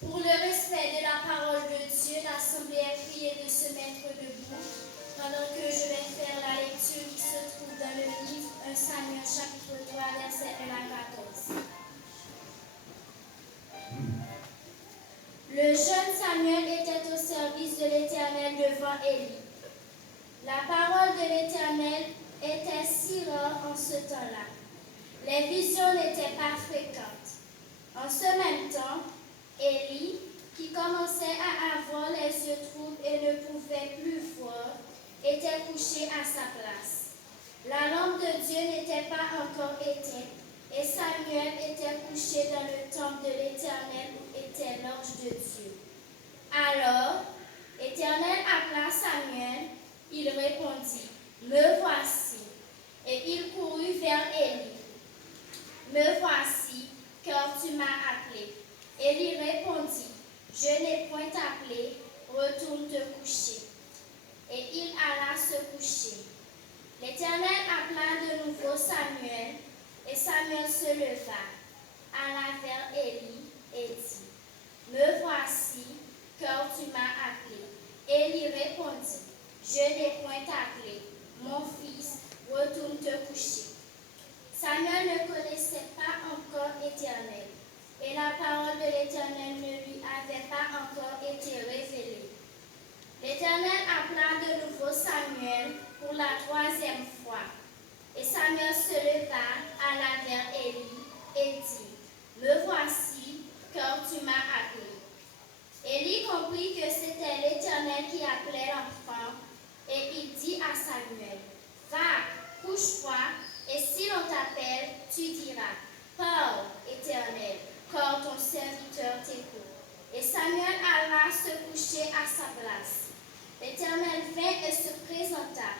Pour le respect de la parole de Dieu, l'Assemblée est priée de se mettre debout pendant que je vais faire la lecture qui se trouve dans le livre 1 Samuel chapitre 3 verset 1 à 14. Le jeune Samuel était au service de l'Éternel devant Élie. La parole de l'Éternel était si rare en ce temps-là. Les visions n'étaient pas fréquentes. En ce même temps, Élie, qui commençait à avoir les yeux troubles et ne pouvait plus voir, était couché à sa place. La lampe de Dieu n'était pas encore éteinte et Samuel était couché dans le temple de l'Éternel où était l'ange de Dieu. Alors, l'Éternel appela Samuel, il répondit, « Me voici. » Et il courut vers Élie. « Me voici, car tu m'as appelé. » Élie répondit, « Je n'ai point appelé, retourne te coucher. » Et il alla se coucher. L'Éternel appela de nouveau Samuel, et Samuel se leva, alla vers Élie et dit, « Me voici, car tu m'as appelé. » Élie répondit, « Je n'ai point appelé, mon fils, retourne te coucher. » Samuel ne connaissait pas encore l'Éternel, et la parole de l'Éternel ne lui avait pas encore été révélée. L'Éternel appela de nouveau Samuel pour la troisième fois. Et Samuel se leva, alla vers Élie et dit, « Me voici, car tu m'as appelé. » Élie comprit que c'était l'Éternel qui appelait l'enfant, et il dit à Samuel, « Va, couche-toi, et si l'on t'appelle, tu diras, « Parle, Éternel, car ton serviteur t'écoute. » Et Samuel alla se coucher à sa place. L'Éternel vint et se présenta.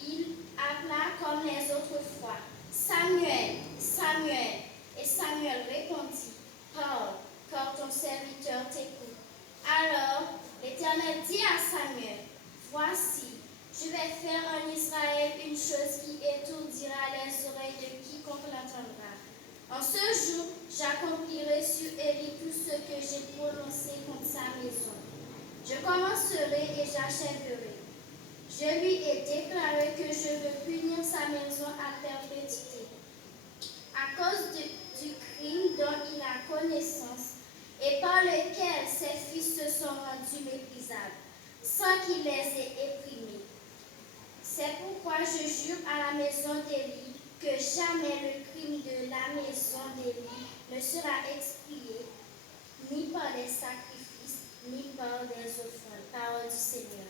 Il appela comme les autres fois, « Samuel, Samuel. » Et Samuel répondit, « Parle, car ton serviteur t'écoute. » Alors l'Éternel dit à Samuel, « Voici, je vais faire en Israël une chose qui étourdira les oreilles de quiconque l'entendra. En ce jour, j'accomplirai sur Élie tout ce que j'ai prononcé contre sa maison. Je commencerai et j'achèverai. Je lui ai déclaré que je veux punir sa maison à perpétuité, à cause du crime dont il a connaissance et par lequel ses fils se sont rendus méprisables, sans qu'il les ait éprimés. C'est pourquoi je jure à la maison d'Élie que jamais le crime de la maison d'Élie ne sera expié, ni par des sacrifices, ni par des offrandes. » Parole du Seigneur.